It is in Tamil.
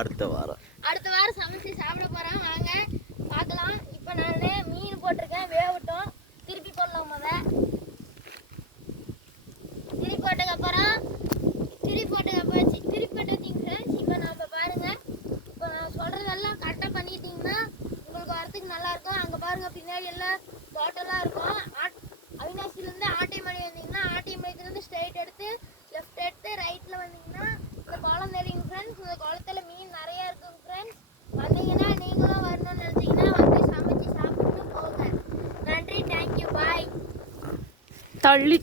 அடுத்த வாரம் சமைச்சு சாப்பிட போகிறோம். வாங்க பார்க்கலாம். இப்போ நான் மீன் போட்டிருக்கேன், வேகட்டும். திருப்பி போடலாம். திருப்பி போட்டதுக்கப்புறம் ஃப்ரெண்ட்ஸ், இப்போ நம்ம பாருங்கள். இப்போ நான் சொல்கிறதெல்லாம் கரெக்டாக பண்ணிட்டீங்கன்னா உங்களுக்கு வரத்துக்கு நல்லாயிருக்கும். அங்கே பாருங்கள், பின்னாடி எல்லாம் தோட்டம்லாம் இருக்கும். அவினாசிலேருந்து ஆட்டைமலை வந்தீங்கன்னா ஆட்டைமலைலேருந்து ஸ்ட்ரைட் எடுத்து லெஃப்ட் எடுத்து ரைட்டில் வந்தீங்கன்னா இந்த குளம் தெரியும் ஃப்ரெண்ட்ஸ். இந்த குளத்துல மீன் நிறையா இருக்குங்க ஃப்ரெண்ட்ஸ். வந்தீங்கன்னா நீங்களும் வரணும்னு நினச்சிங்கன்னா வந்து சமைச்சு சாப்பிட்டு போங்க. நன்றி, தேங்க்யூ, பாய். தள்ளி